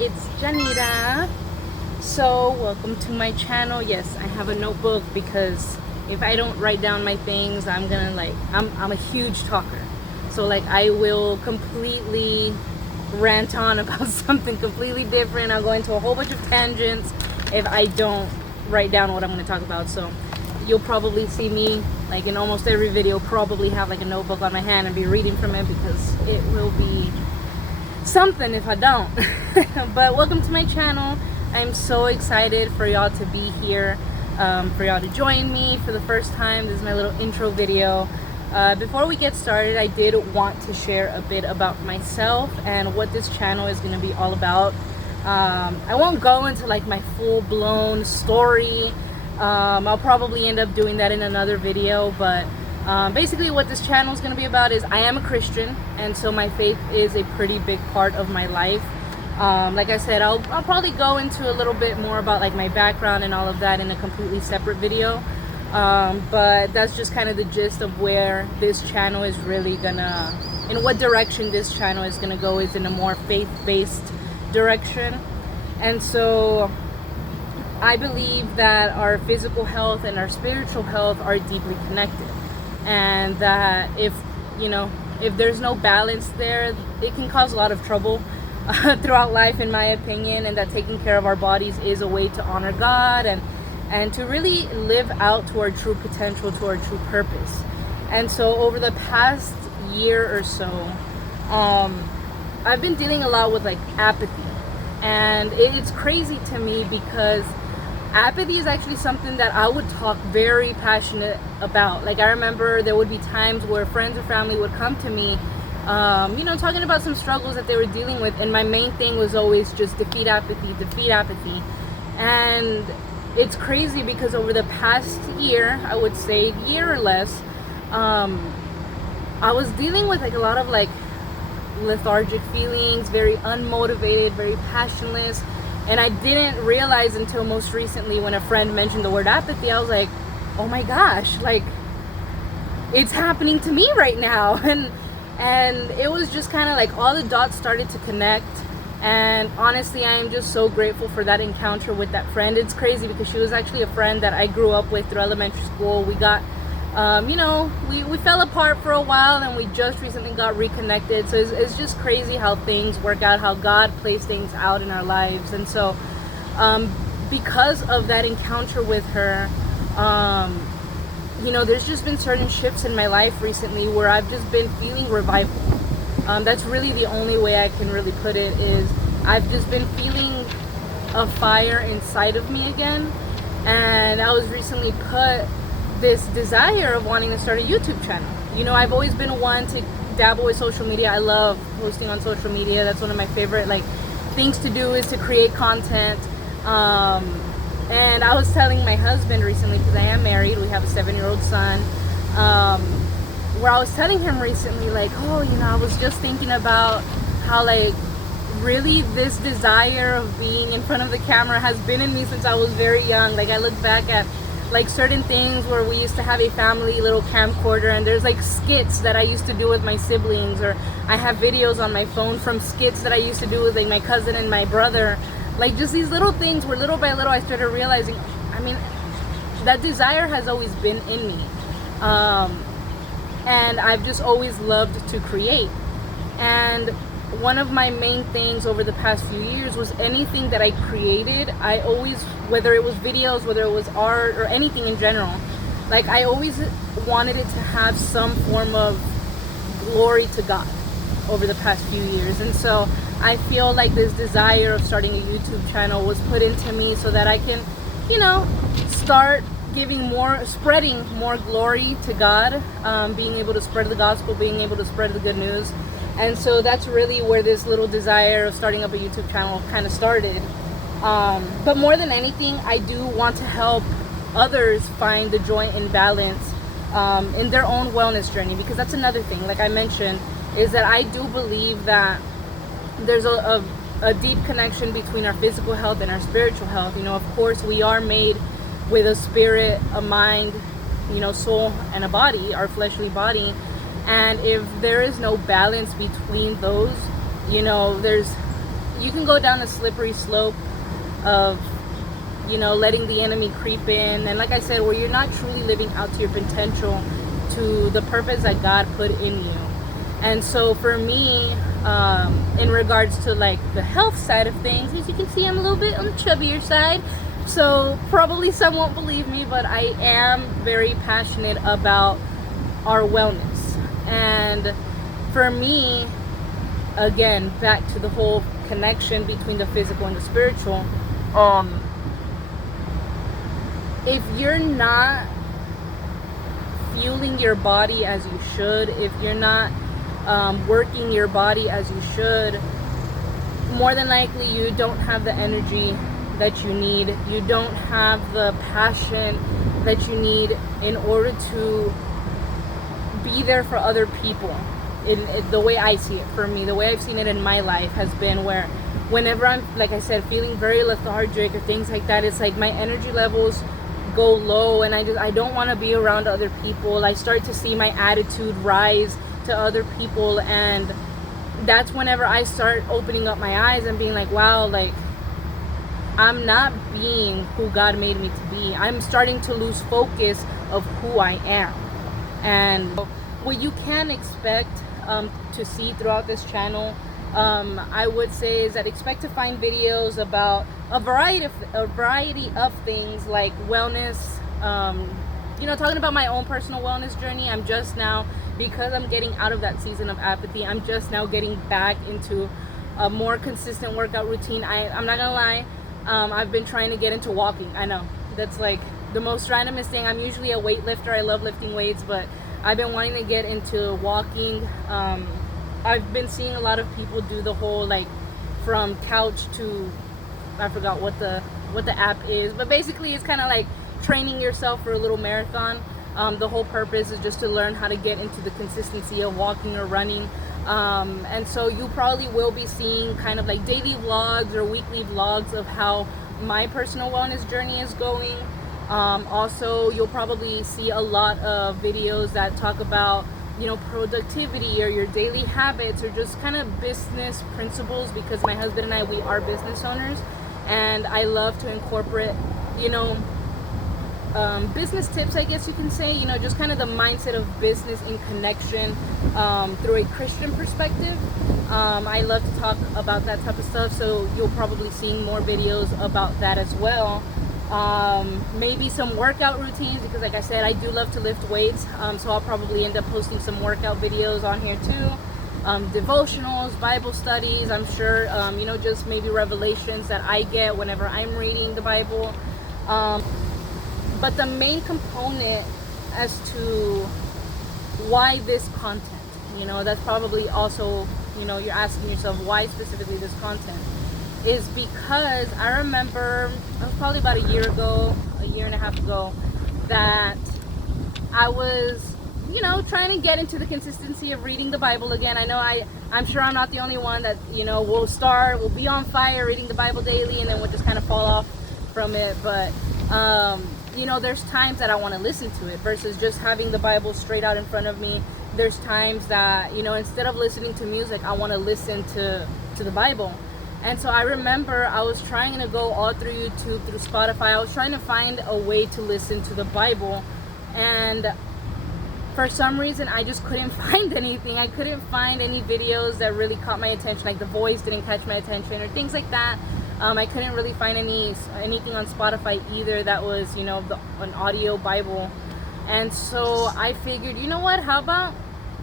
it's Jannira. So welcome to my channel. Yes, I have a notebook because if I don't write down my things, I'm gonna I'm a huge talker. So I will completely rant on about something completely different. I'll go into a whole bunch of tangents if I don't write down what I'm going to talk about. So you'll probably see me in almost every video probably have a notebook on my hand and be reading from it, because it will be something if I don't. But welcome to my channel. I'm so excited for y'all to be here, for y'all to join me for the first time. This is my little intro video. Before we get started, I did want to share a bit about myself and what this channel is going to be all about. I won't go into my full-blown story. I'll probably end up doing that in another video, but basically what this channel is going to be about is I am a Christian, and so my faith is a pretty big part of my life. Like I said, I'll probably go into a little bit more about my background and all of that in a completely separate video. But that's just kind of the gist of where this channel is really gonna, in what direction this channel is gonna go, is in a more faith-based direction. And so I believe that our physical health and our spiritual health are deeply connected, and that if there's no balance there, it can cause a lot of trouble throughout life, in my opinion, and that taking care of our bodies is a way to honor God and to really live out to our true potential, to our true purpose. And so over the past year or so, I've been dealing a lot with apathy. And it's crazy to me because apathy is actually something that I would talk very passionate about. I remember there would be times where friends or family would come to me, talking about some struggles that they were dealing with. And my main thing was always just defeat apathy, defeat apathy. And it's crazy because over the past year, I would say year or less, I was dealing with a lot of lethargic feelings, very unmotivated, very passionless. And I didn't realize until most recently when a friend mentioned the word apathy, I was like, oh my gosh, it's happening to me right now. And it was just kind of all the dots started to connect. And honestly, I am just so grateful for that encounter with that friend. It's crazy because she was actually a friend that I grew up with through elementary school. We got, we fell apart for a while, and we just recently got reconnected. So it's just crazy how things work out, how God plays things out in our lives. And so because of that encounter with her, there's just been certain shifts in my life recently where I've just been feeling revival. That's really the only way I can really put it, is I've just been feeling a fire inside of me again. And I was recently put this desire of wanting to start a YouTube channel. I've always been one to dabble with social media. I love posting on social media. That's one of my favorite things to do, is to create content. And I was telling my husband recently, because I am married, we have a 7-year-old son, where I was telling him recently, I was just thinking about how really this desire of being in front of the camera has been in me since I was very young. I look back at certain things where we used to have a family little camcorder, and there's skits that I used to do with my siblings, or I have videos on my phone from skits that I used to do with my cousin and my brother. Just these little things where little by little I started realizing, that desire has always been in me. And I've just always loved to create. And one of my main things over the past few years was anything that I created, I always, whether it was videos, whether it was art, or anything in general, I always wanted it to have some form of glory to God over the past few years. And so I feel this desire of starting a YouTube channel was put into me so that I can, start spreading more glory to God, being able to spread the gospel, being able to spread the good news. And so that's really where this little desire of starting up a YouTube channel kind of started. But more than anything, I do want to help others find the joy and balance in their own wellness journey, because that's another thing, I mentioned, is that I do believe that there's a deep connection between our physical health and our spiritual health. Of course, we are made with a spirit, a mind, soul, and a body, our fleshly body. And if there is no balance between those, there's you can go down a slippery slope of, you know, letting the enemy creep in, and like I said, where you're not truly living out to your potential, to the purpose that God put in you. And so for me, in regards to like the health side of things, as you can see, I'm a little bit on the chubbier side, so probably some won't believe me, but I am very passionate about our wellness. And for me, again, back to the whole connection between the physical and the spiritual, if you're not fueling your body as you should, if you're not working your body as you should, more than likely you don't have the energy that you need. You don't have the passion that you need in order to be there for other people. In the way I see it, for me, the way I've seen it in my life has been where whenever I'm, like I said, feeling very lethargic or things like that, it's like my energy levels go low, and I don't want to be around other people. I start to see my attitude rise to other people, and that's whenever I start opening up my eyes and being like, wow, like I'm not being who God made me to be. I'm starting to lose focus of who I am. And what you can expect to see throughout this channel, I would say, is that expect to find videos about a variety of things like wellness, you know, talking about my own personal wellness journey. I'm just now, because I'm getting out of that season of apathy, I'm just now getting back into a more consistent workout routine. I'm not gonna lie, I've been trying to get into walking. I know that's like the most randomest thing. I'm usually a weightlifter. I love lifting weights, but I've been wanting to get into walking. I've been seeing a lot of people do the whole like from couch to, I forgot what the app is, but basically it's kind of like training yourself for a little marathon. The whole purpose is just to learn how to get into the consistency of walking or running. And so you probably will be seeing kind of like daily vlogs or weekly vlogs of how my personal wellness journey is going. Also, you'll probably see a lot of videos that talk about, you know, productivity or your daily habits or just kind of business principles, because my husband and I, we are business owners, and I love to incorporate, you know, business tips, I guess you can say, you know, just kind of the mindset of business in connection through a Christian perspective. I love to talk about that type of stuff, so you'll probably see more videos about that as well. Maybe some workout routines, because like I said, I do love to lift weights, so I'll probably end up posting some workout videos on here too. Devotionals, Bible studies, I'm sure, you know, just maybe revelations that I get whenever I'm reading the Bible. But the main component as to why this content, you know, that's probably also, you know, you're asking yourself why specifically this content, is because I remember it was probably about a year and a half ago, that I was, you know, trying to get into the consistency of reading the Bible again. I know I'm sure I'm not the only one that, you know, we'll be on fire reading the Bible daily and then we'll just kind of fall off from it. But you know, there's times that I want to listen to it versus just having the Bible straight out in front of me. There's times that, you know, instead of listening to music, I want to listen to the Bible. And so I remember I was trying to go all through YouTube, through Spotify. I was trying to find a way to listen to the Bible, and for some reason I just couldn't find anything. I couldn't find any videos that really caught my attention, like The Voice didn't catch my attention or things like that. I couldn't really find anything on Spotify either that was, you know, an audio Bible. And so I figured, you know what, how about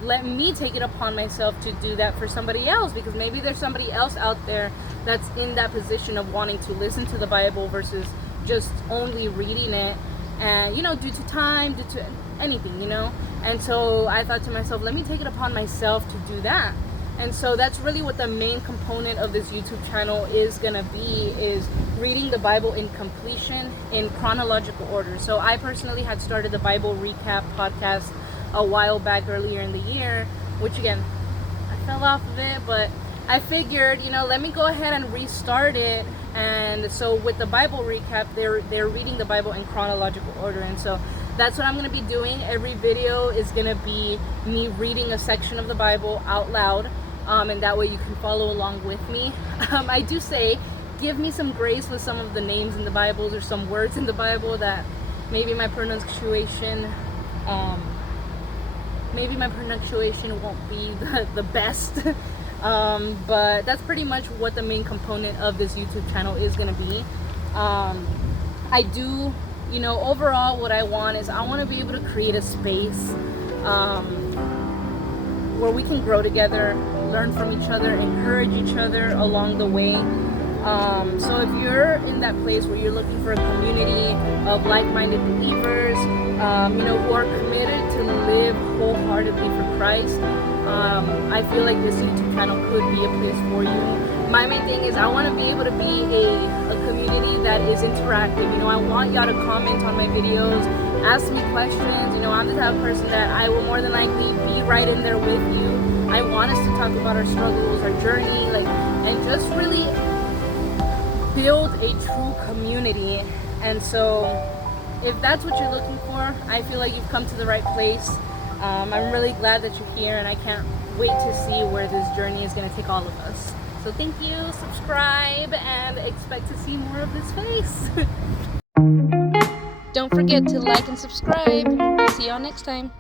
let me take it upon myself to do that for somebody else, because maybe there's somebody else out there that's in that position of wanting to listen to the Bible versus just only reading it, and, you know, due to time, due to anything, you know. And so I thought to myself, let me take it upon myself to do that. And so that's really what the main component of this YouTube channel is gonna be, is reading the Bible in completion, in chronological order. So I personally had started the Bible recap podcast a while back earlier in the year, which again, I fell off of it, but I figured, you know, let me go ahead and restart it. And so with the Bible recap, they're reading the Bible in chronological order, and so that's what I'm going to be doing. Every video is going to be me reading a section of the Bible out loud, and that way you can follow along with me. I do say, give me some grace with some of the names in the Bible or some words in the Bible that maybe my pronunciation won't be the best. But that's pretty much what the main component of this YouTube channel is going to be. I do, you know, overall what I want is I want to be able to create a space where we can grow together, learn from each other, encourage each other along the way. So if you're in that place where you're looking for a community of like-minded believers, you know, who are committed to live wholeheartedly for Christ, I feel like this YouTube channel could be a place for you. My main thing is I want to be able to be a community that is interactive. You know, I want y'all to comment on my videos, ask me questions. You know, I'm the type of person that I will more than likely be right in there with you. I want us to talk about our struggles, our journey, like, and just really build a true community. And so if that's what you're looking for, I feel like you've come to the right place. I'm really glad that you're here, and I can't wait to see where this journey is going to take all of us. So thank you, subscribe, and expect to see more of this face. Don't forget to like and subscribe. See y'all next time.